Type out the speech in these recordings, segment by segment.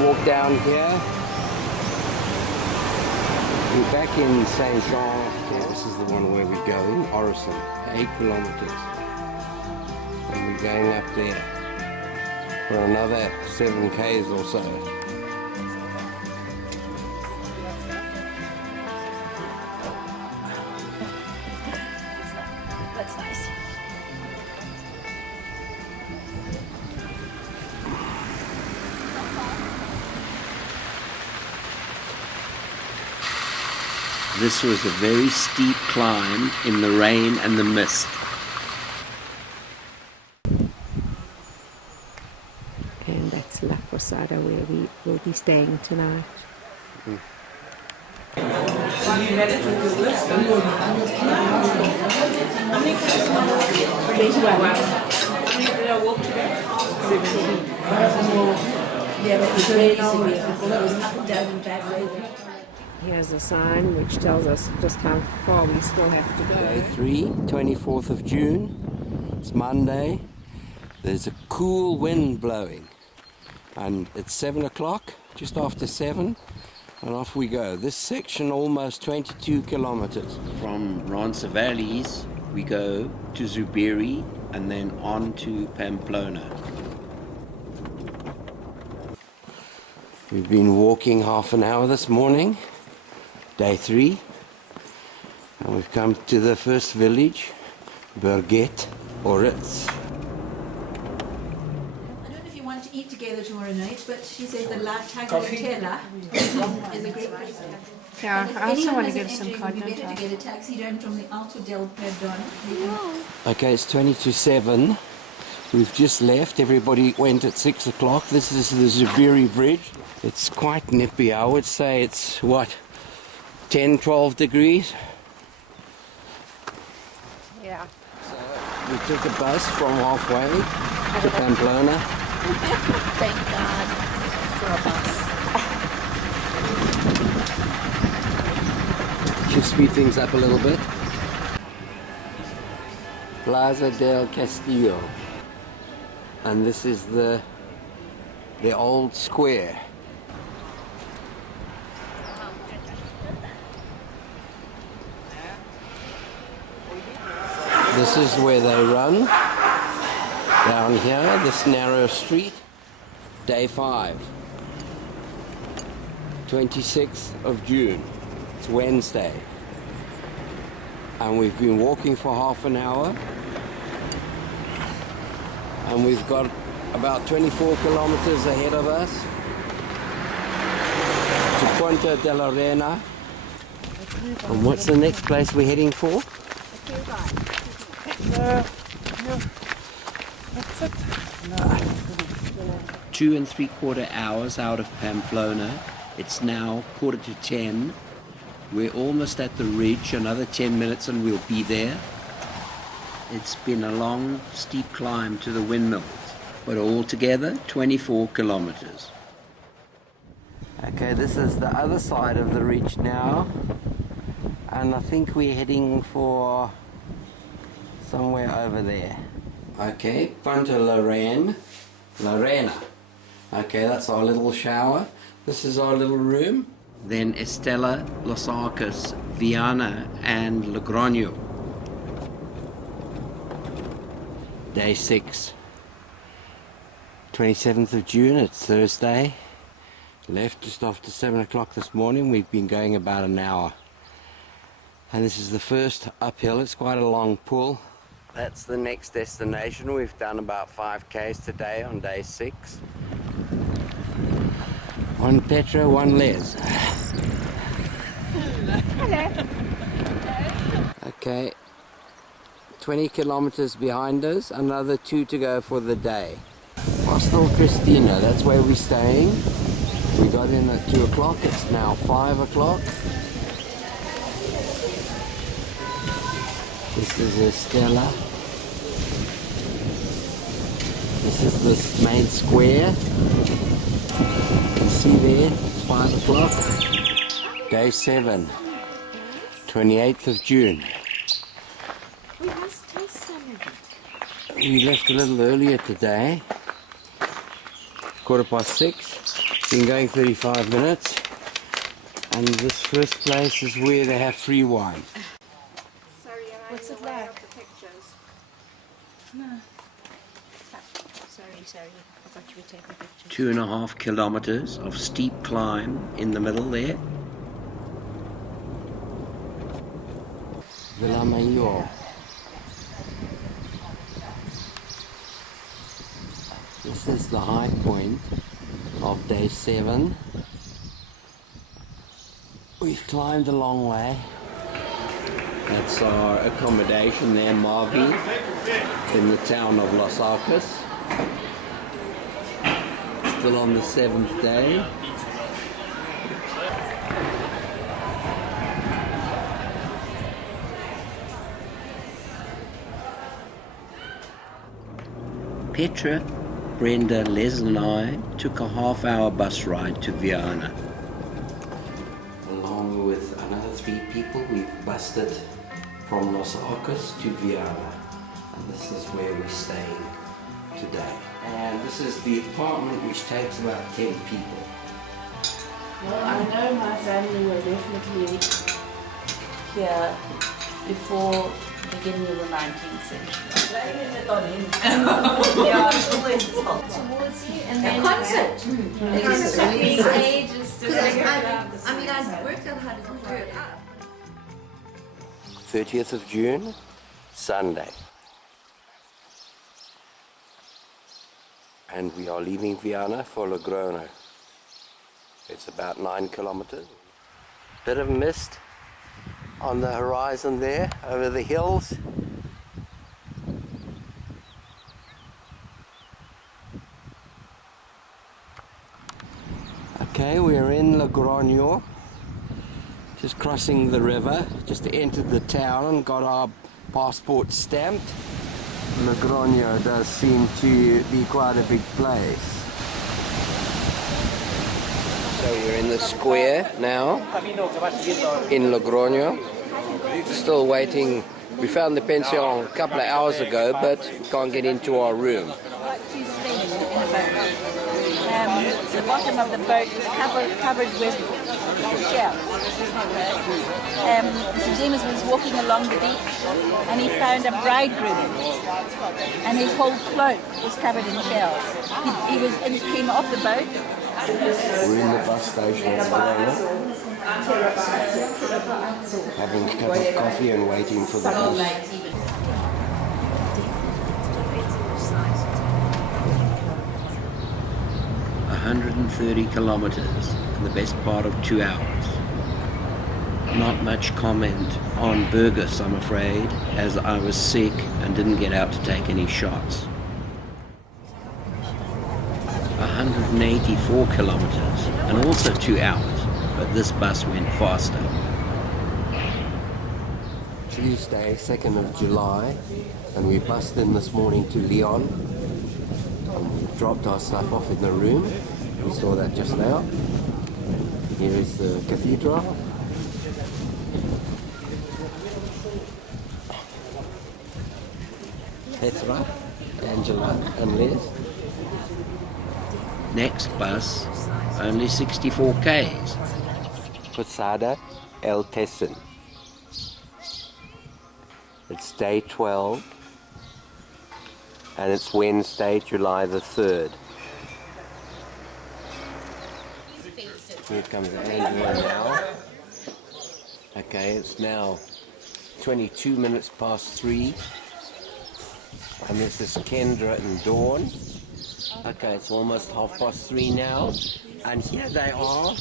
walk down here. We're back in Saint Jean. Yeah, this is the one where we're going, Orison, 8 kilometers. And we're going up there for another 7 k's or so. That's nice. This was a very steep climb in the rain and the mist. And that's La Posada where we will be staying tonight. Here's a sign which tells us just how far we still have to go. Day 3, 24th of June. It's Monday. There's a cool wind blowing. And it's 7 o'clock, just after 7. And off we go. This section almost 22 kilometers. From Roncesvalles, we go to Zubiri and then on to Pamplona. We've been walking half an hour this morning. Day 3. And we've come to the first village, Berget, or Ritz. I don't know if you want to eat together tomorrow night, but she says the La Tagliatella is a great place to have. Yeah, And if I also anyone want to has get an some entry, it cod, would be don't better I? to get a taxi down from the Alto del Perdon. Okay, it's 20 to 7. We've just left. Everybody went at 6 o'clock. This is the Zubiri Bridge. It's quite nippy. I would say it's, what, 10, 12 degrees? Yeah. We took a bus from halfway to Pamplona. Thank God for a bus. Just speed things up a little bit. Plaza del Castillo. And this is the old square. This is where they run, down here, this narrow street. Day 5, 26th of June, it's Wednesday. And we've been walking for half an hour. And we've got about 24 kilometers ahead of us to Puente de la Reina. And what's the next place we're heading for? That's it. 2 3/4 hours out of Pamplona. It's now 9:45. We're almost at the ridge, another 10 minutes and we'll be there. It's been a long, steep climb to the windmills, but altogether 24 kilometers. Okay, this is the other side of the ridge now. And I think we're heading for somewhere over there. Okay, Puente La Reina. Okay, that's our little shower. This is our little room. Then Estella, Los Arcos, Viana and Logroño. Day 6, 27th of June, it's Thursday. Left just after 7 o'clock this morning. We've been going about an hour. And this is the first uphill. It's quite a long pull. That's the next destination. We've done about 5 k's today on day 6. One Petra, one Les. Hello. Okay, 20 kilometers behind us, another 2 to go for the day. Hostel Cristina, that's where we're staying. We got in at 2 o'clock, it's now 5 o'clock. This is Estella. This is the main square. You can see there, it's 5 o'clock. Day 7, 28th of June. We must taste some of it. We left a little earlier today, 6:15. Been going 35 minutes, and this first place is where they have free wine. What's it like? Sorry, I forgot you were taking pictures. 2.5 kilometers of steep climb in the middle there. Villa Mayor. This is the high point of day 7. We've climbed a long way. That's our accommodation there, Marvi, in the town of Los Arcos. Still on the 7th day. Petra, Brenda, Les and I took a half-hour bus ride to Viana. Along with another 3 people, we've busted from Los Arcos to Viana. And this is where we're staying today. And this is the apartment which takes about 10 people. Well, I know my family were definitely here before the beginning of the 19th century. Yeah, it's always towards you, and then concert. It took me ages to figure it out. I mean, I worked out how to figure it out. 30th of June, Sunday. And we are leaving Viana for Logrono. It's about 9 kilometers. Bit of mist on the horizon there, over the hills. Okay, we're in Logrono, just crossing the river, just entered the town, got our passport stamped. Logrono does seem to be quite a big place. So you're in the square now, in Logrono, still waiting. We found the pension a couple of hours ago, but can't get into our room. The bottom of the boat was covered with shells. Nicodemus was walking along the beach and he found a bridegroom, and his whole cloak was covered in shells. He came off the boat. We're in the bus station in Logrono, having a cup of coffee and waiting for the bus. 130 kilometers in the best part of 2 hours. Not much comment on Burgos, I'm afraid, as I was sick and didn't get out to take any shots. 184 kilometers and also 2 hours, but this bus went faster. Tuesday, 2nd of July, and we bussed in this morning to Leon. And dropped our stuff off in the room. We saw that just now. Here is the cathedral. Petra, Angela and Liz. Next bus, only 64 k's. Posada El Tessin. It's day 12 and it's Wednesday, July the 3rd. Here comes Angela now. Okay, it's now 22 minutes past 3. And this is Kendra and Dawn. Okay, it's almost 3:30 now. And here they are.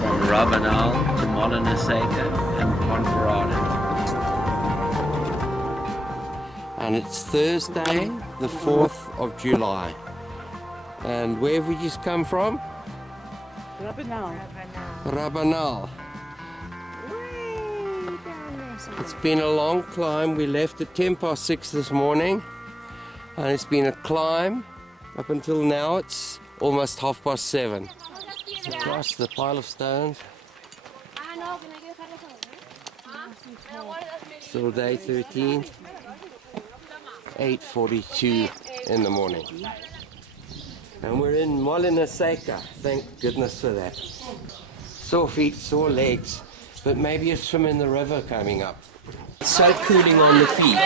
From Rabanal to Molina-Seca and Ponferrada. And it's Thursday, the 4th of July. And where have we just come from? Rabanal. It's been a long climb. We left at 6:10 this morning, and it's been a climb up until now. It's almost 7:30. Across the pile of stones. Still day 13. 8:42 in the morning. And we're in Molina Seca. Thank goodness for that. Sore feet, sore legs, but maybe a swim in the river coming up. It's so cooling on the feet.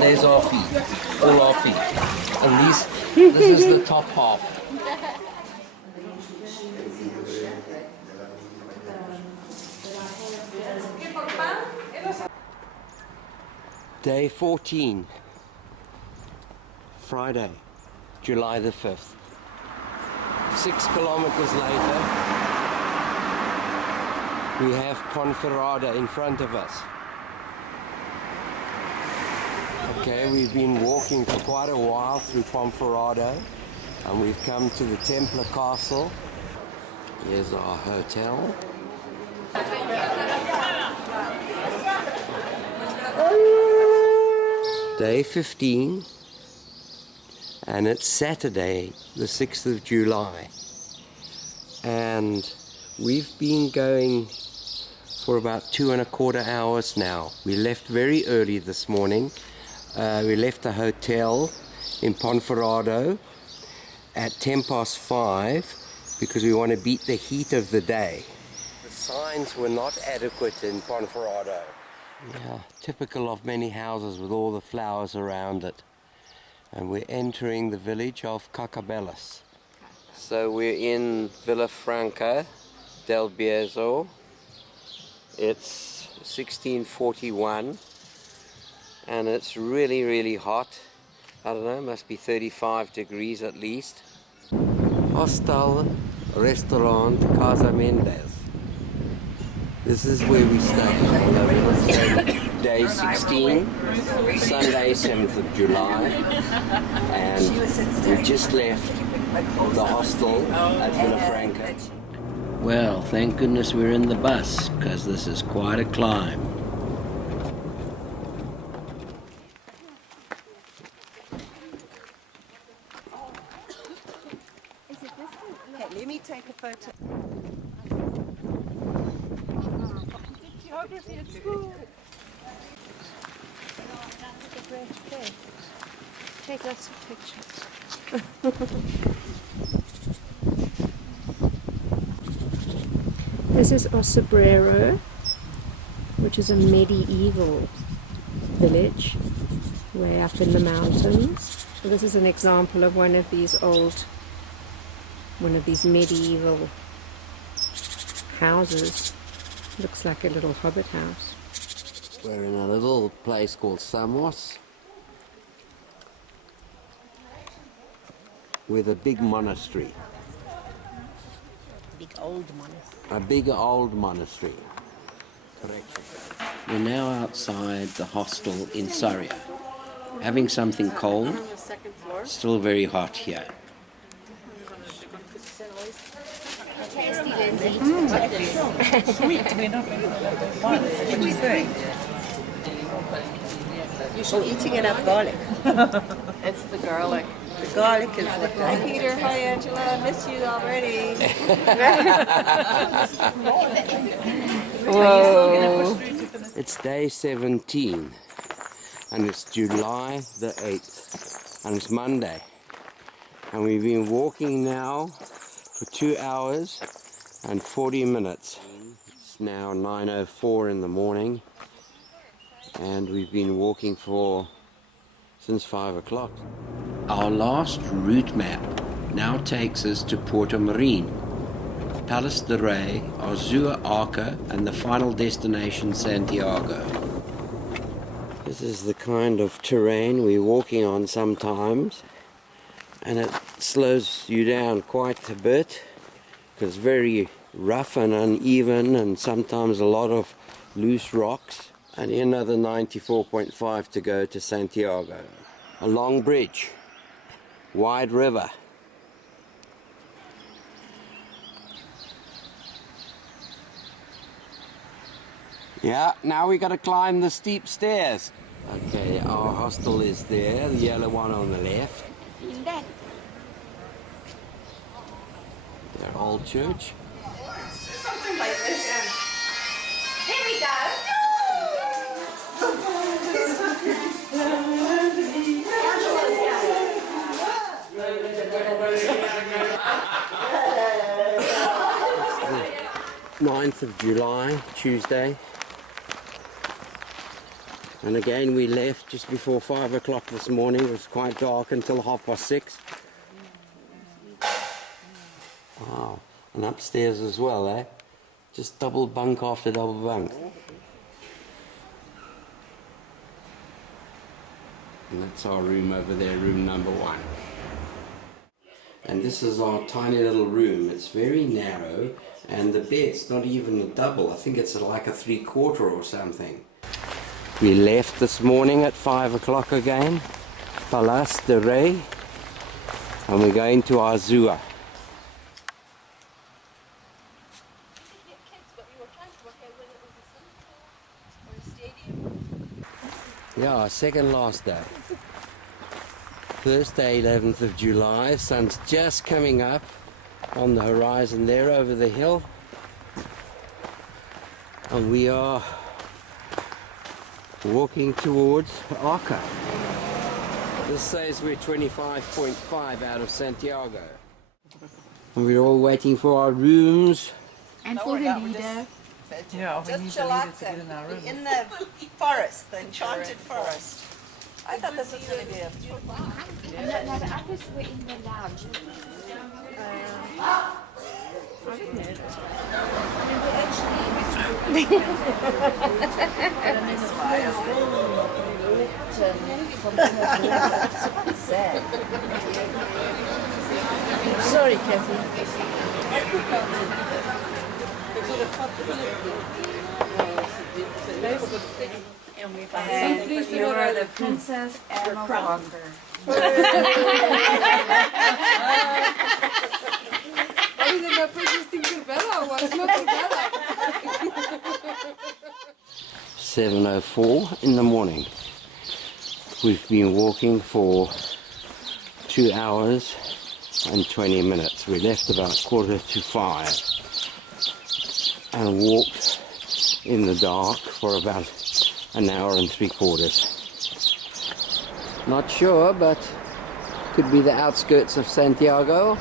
There's our feet, all our feet. And this is the top half. Day 14, Friday, July the 5th. 6 kilometers later, we have Ponferrada in front of us. Okay, we've been walking for quite a while through Ponferrada, and we've come to the Templar Castle. Here's our hotel. Day 15, and it's Saturday the 6th of July, and we've been going for about 2¼ hours now. We left very early this morning. We left the hotel in Ponferrada at 5:10 because we want to beat the heat of the day. The signs were not adequate in Ponferrada. Yeah, typical of many houses with all the flowers around it. And we're entering the village of Cacabelas. So we're in Villa Franca del Bierzo. It's 1641 and it's really hot. I don't know, must be 35 degrees at least. Hostel Restaurant Casa Mendes. This is where we stay. Day 16, Sunday 7th of July, and we just left the hostel at Villa Franca. Well, thank goodness we're in the bus, because this is quite a climb. Okay, let me take a photo. Geography at school. Take lots of pictures. This is Osobrero, which is a medieval village way up in the mountains. So this is an example of one of these medieval houses. Looks like a little hobbit house. We're in a little place called Samos with a big monastery. Big old monastery. A big old monastery. Correction. We're now outside the hostel in Sarria, having something cold. Still very hot here. Tasty, Lindsay. Sweet. What do you think? You're eating enough garlic. It's the garlic. The garlic is the Hi Peter, hi Angela, I miss you already. Whoa! It's day 17 and it's July the 8th and it's Monday, and we've been walking now for 2 hours and 40 minutes. It's now 9:04 in the morning and we've been walking since 5 o'clock. Our last route map now takes us to Porto Marine, Palos de Rey, Azua Arca, and the final destination, Santiago. This is the kind of terrain we're walking on sometimes, and it slows you down quite a bit because it's very rough and uneven and sometimes a lot of loose rocks. And another 94.5 to go to Santiago. A long bridge, wide river. Yeah, now we got to climb the steep stairs. Okay, our hostel is there, the yellow one on the left. Their old church. Something like this. Here we go. 9th of July, Tuesday. And again we left just before 5 o'clock this morning. It was quite dark until 6:30. Wow, and upstairs as well, eh? Just double bunk after double bunk. And that's our room over there, room number 1. And this is our tiny little room. It's very narrow, and the bed's not even a double. I think it's like a 3/4 or something. We left this morning at 5 o'clock again, Palas de Rey, and we're going to Azua. Yeah, second last day. Thursday, 11th of July, sun's just coming up on the horizon there over the hill. And we are walking towards Arca. This says we're 25.5 out of Santiago. And we're all waiting for our rooms. And for the leader. Yeah, we need the leader to get in our room. In the forest, the enchanted forest. I thought this was going to be a... No, the others were in the lounge. Sorry, Kathy. And you're the Princess Emma Walker. Wat is het nou precies Tinkerbella? Wat is nou Tinkerbella? 7:04 in the morning. We've been walking for 2 hours and 20 minutes. We left about 4:45 and walked in the dark for about an hour and 3/4. Not sure, but could be the outskirts of Santiago.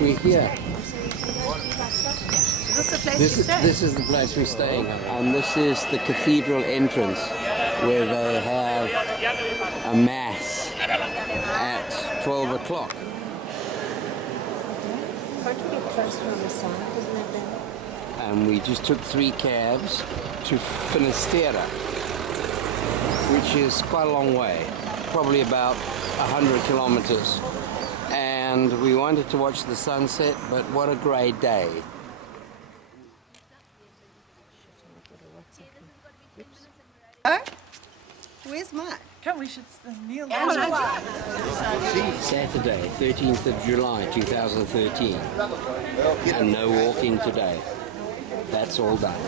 We're here. Is this the place you stay? This is the place we're staying, and this is the cathedral entrance where they have a mass at 12 o'clock. And we just took 3 cabs to Finisterre, which is quite a long way, probably about 100 kilometers. And we wanted to watch the sunset, but what a great day. Where's mine? Come, we should kneel Saturday, 13th of July 2013. And no walking today. That's all done.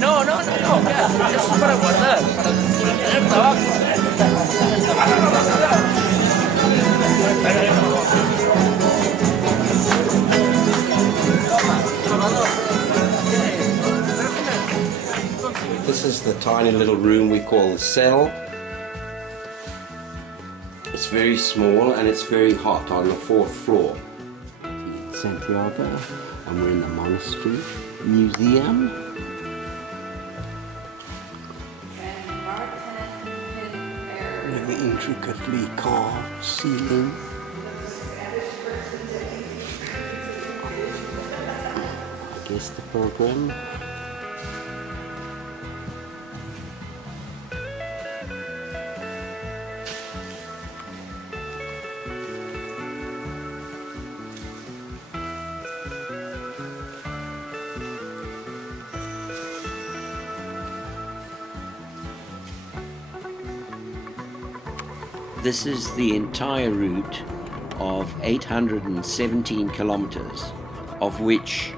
No, eso es para guardar, para tener trabajo. This is the tiny little room we call the cell. It's very small and it's very hot on the 4th floor. Santiago, and we're in the monastery museum. With the intricately carved ceiling. I guess the program. This is the entire route of 817 kilometers, of which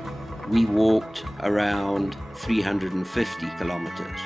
we walked around 350 kilometers.